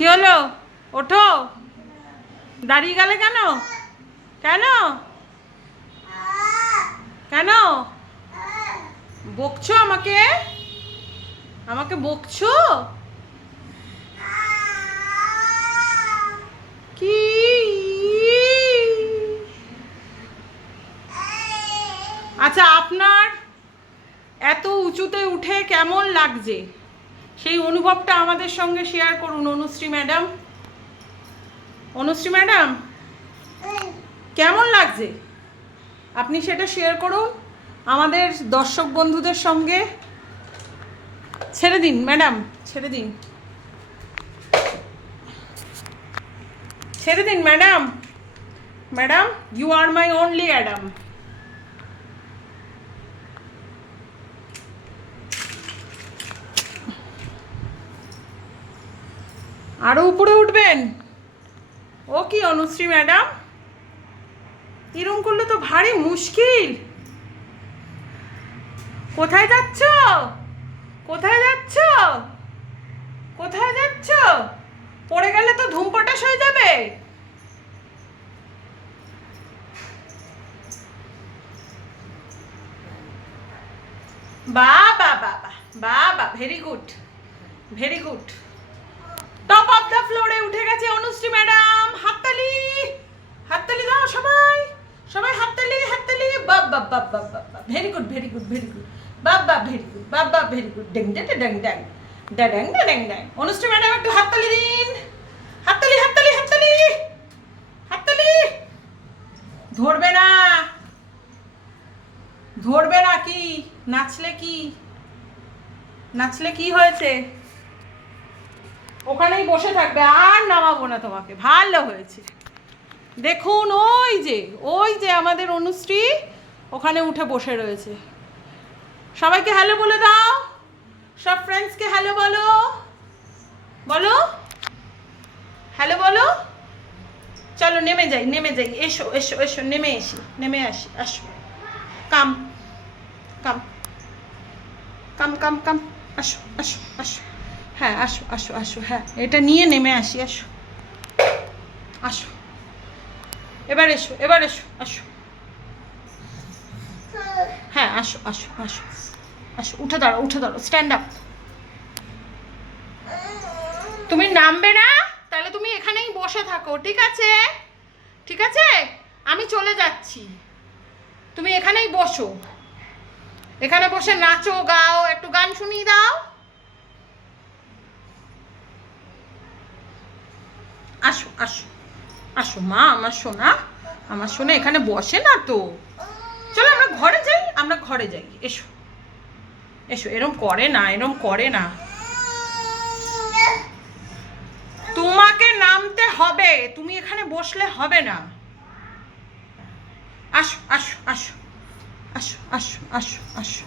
কি হলো? ওঠো। দাঁড়িয়ে গেলে কেন? কেন কেন বকছো আমাকে? আমাকে বকছো কি? আচ্ছা, আপনার এত উঁচুতে উঠে কেমন লাগছে সেই অনুভবটা আমাদের সঙ্গে শেয়ার করুন। অনুশ্রী ম্যাডাম, অনুশ্রী ম্যাডাম, কেমন লাগছে আপনি সেটা শেয়ার করুন আমাদের দর্শক বন্ধুদের সঙ্গে। ছেড়ে দিন ম্যাডাম, ছেড়ে দিন, ছেড়ে দিন madam. Madam, you are my only Adam. আরো উপরে উঠবেন? ও কি অনুশ্রী ম্যাডাম, এরকম করলে তো ভারী মুশকিল। কোথায় যাচ্ছ? কোথায় যাচ্ছ? কোথায় যাচ্ছ? পড়ে গেলে তো ধূমপটাশ হয়ে যাবে। বাবা বাবা বাবা, very good, very good. Top of the ফ্লোরে উঠে গেছে অনুশ্রী ম্যাডাম। হাততালি, হাততালি দাও সবাই, সবাই হাততালি, হাততালি। বাবা বাবা বাবা, very good, very good, very good. বাবা ভেরি গুড, বাবা ভেরি গুড। ড্যাং ড্যাং ড্যাং ড্যাং ড্যাং ড্যাং ড্যাং। অনুশ্রী ম্যাডাম একটু হাততালি দিন। হাততালি, হাততালি, হাততালি, হাততালি। ধরবে না, ধরবে না। কি নাচলে? কি নাচলে? কি হয়েছে? ওখানেই বসে থাকবে, আর নামাবো না তোমাকে। ভালো হয়েছে। দেখুন, ওই যে আমাদের অনুশ্রী ওখানে উঠে বসে রয়েছে। সবাইকে হ্যালো বলে দাও, সব ফ্রেন্ডসকে হ্যালো বলো, বলো হ্যালো বলো। চলো নেমে যাই, নেমে যাই। এসো এসো এসো, নেমে এসি, নেমে আসি। আসো, কাম কাম কাম কাম কাম। আসো আসো আসো। হ্যাঁ, আসো আসো আসো। হ্যাঁ, এটা নিয়ে নেমে আসি। আসো আসো, এবার এসো, এবার এসো। আসো, হ্যাঁ, আসো আসো আসো আসো। উঠে দাঁড়ো, উঠে দাঁড়ো, স্ট্যান্ড আপ। তুমি নামবে না? তাহলে তুমি এখানেই বসে থাকো, ঠিক আছে? ঠিক আছে, আমি চলে যাচ্ছি। তুমি এখানেই বসো, এখানে বসে নাচো, গাও, একটু গান শুনিয়ে দাও। আসো আসো আসো মা, আমার সোনা, আমার সোনা এখানে বসে না তো। চলো আমরা ঘরে যাই, আমরা ঘরে যাই। এসো এসো। এরম করে না, এরম করে না। তোমাকে নামতে হবে, তুমি এখানে বসলে হবে না। আসো আসো আসো আসো আসো আসো আসো।